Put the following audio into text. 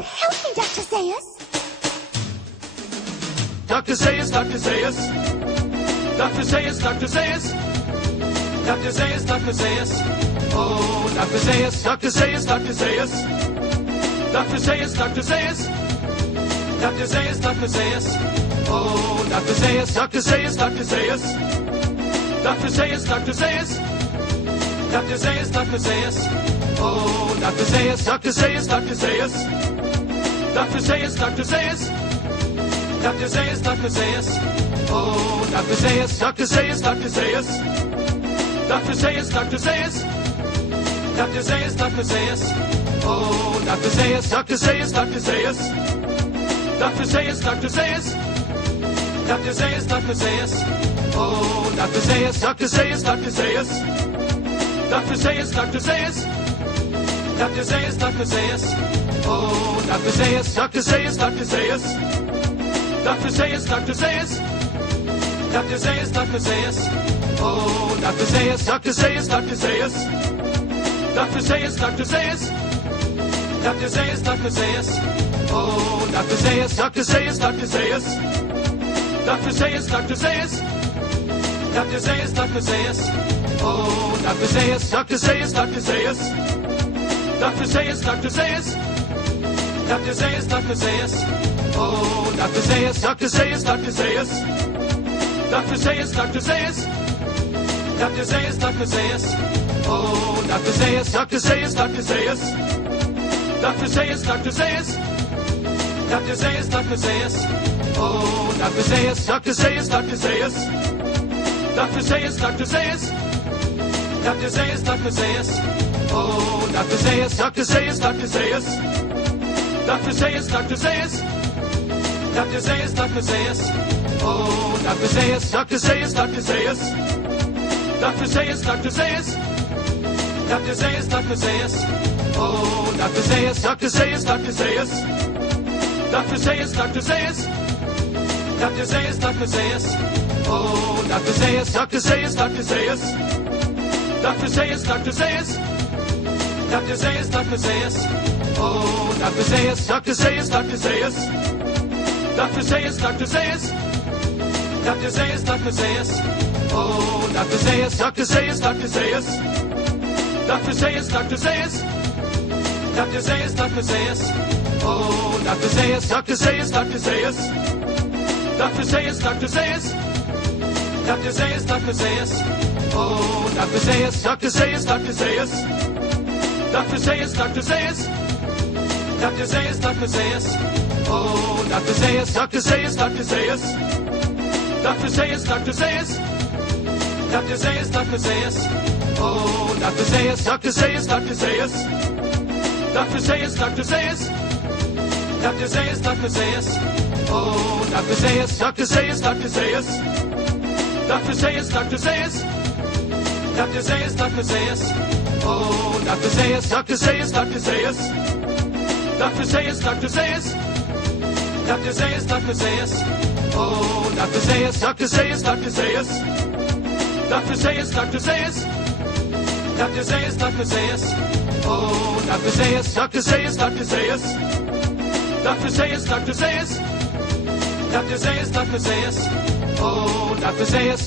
help me, Dr. Zaius. Dr. Zaius, Dr. Zaius. Dr. Zaius, Dr. Zaius. Dr. Zaius, Dr. Zaius. Oh, Dr. Zaius, Dr. Zaius, Dr. Zaius. Dr. Zaius, Dr. Zaius. Dr. Zaius, Dr. Zaius. Oh, Dr. Zaius, Dr. Zaius, Dr. Zaius. Dr. Zaius, Dr. Zaius. Dr. Zaius, Dr. Zaius. Oh, Dr. Zaius, Dr. Zaius, Dr. Zaius. Dr. Zaius, Dr. Zaius. Dr. Zaius, Dr. Zaius. Oh, Dr. Zaius, Dr. Zaius, Dr. Zaius. Dr. Zaius, Dr. Zaius. Dr. Zaius, Dr. Zaius. Oh, Dr. Zaius, Dr. Zaius, Dr. Zaius. Dr. Zaius, Dr. Zaius. Dr. Zaius, Dr. Zaius. Oh, Dr. Zaius, Dr. Zaius, Dr. Zaius. Dr. Zaius, Dr. Zaius. Dr. Zaius, Dr. Zaius. Oh, Dr. Zaius, Dr. Zaius, Dr. Zaius. Dr. Zaius, Dr. Zaius. Dr. Zaius, Dr. Zaius. Oh, Dr. Zaius, Dr. Zaius, Dr. Zaius. Dr. Zaius, Dr. Zaius. Dr. Zaius, Dr. Zaius. Oh, Dr. Zaius, Dr. Zaius, Dr. Zaius. Dr. Zaius, Dr. Zaius. Dr. Zaius, Dr. Zaius. Oh, Dr. Zaius, Dr. Zaius, Dr. Zaius. Dr. Zaius, Dr. Zaius. Dr. Zaius, Dr. Zaius. Oh, Dr. Zaius, Dr. Zaius, Dr. Zaius. Dr. Zaius, Dr. Zaius. Dr. Zaius, Dr. Zaius. Oh, Dr. Zaius, Dr. Zaius, Dr. Zaius. Dr. Zaius, Dr. Zaius. Dr. Zaius, Dr. Zaius. Oh, Dr. Zaius, Dr. Zaius, Dr. Zaius. Dr. Zaius, Dr. Zaius. Dr. Zaius, Dr. Zaius. Oh, Dr. Zaius, Dr. Zaius, Dr. Zaius. Dr. Zaius, Dr. Zaius. Dr. Zaius, Dr. Zaius. Oh, Dr. Zaius, Dr. Zaius, Dr. Zaius. Dr. Zaius, Dr. Zaius. Dr. Zaius, Dr. Zaius. Oh, Dr. Zaius, Dr. Zaius, Dr. Zaius. Dr. Zaius, Dr. Zaius. Dr. Zaius, Dr. Zaius. Oh, Dr. Zaius, Dr. Zaius, Dr. Zaius. Dr. Zaius, Dr. Zaius. Dr. Zaius, Dr. Zaius. Oh, Dr. Zaius, Dr. Zaius, Dr. Zaius. Dr. Zaius, Dr. Zaius. Dr. Zaius, Dr. Zaius. Oh, Dr. Zaius, Dr. Zaius, Dr. Zaius. Dr. Zaius, Dr. Zaius. Dr. Zaius, Dr. Zaius. Oh, Dr. Zaius, Dr. Zaius, Dr. Zaius. Dr. Zaius, Dr. Zaius. Dr. Zaius, Dr. Zaius. Oh, Dr. Zaius, Dr. Zaius, Dr. Zaius. Dr. Zaius, Dr. Zaius. Dr. Zaius, Dr. Zaius. Oh, Dr. Zaius, Dr. Zaius, Dr. Zaius. Dr. Zaius, Dr. Zaius. Dr. Zaius, Dr. Zaius. Oh, Dr. Zaius, Dr. Zaius, Dr. Zaius. Dr. Zaius, Dr. Zaius. Dr. Zaius, Dr. Zaius. Oh, Dr. Zaius, Dr. Zaius, Dr. Zaius. Dr. Zaius, Dr. Zaius. Dr. Zaius, Dr. Zaius. Oh, Dr. Zaius, Dr. Zaius, Dr. Zaius. Dr. Zaius, Dr. Zaius. Dr. Zaius, Dr. Zaius. Oh, Dr. Zaius, Dr. Zaius, Dr. Zaius. Dr. Zaius, Dr. Zaius. Dr. Zaius, Dr. Zaius. Oh, Dr. Zaius, Dr. Zaius, Dr. Zaius. Dr. Zaius, Dr. Zaius. Dr. Zaius, Dr. Zaius. Oh, Dr. Zaius.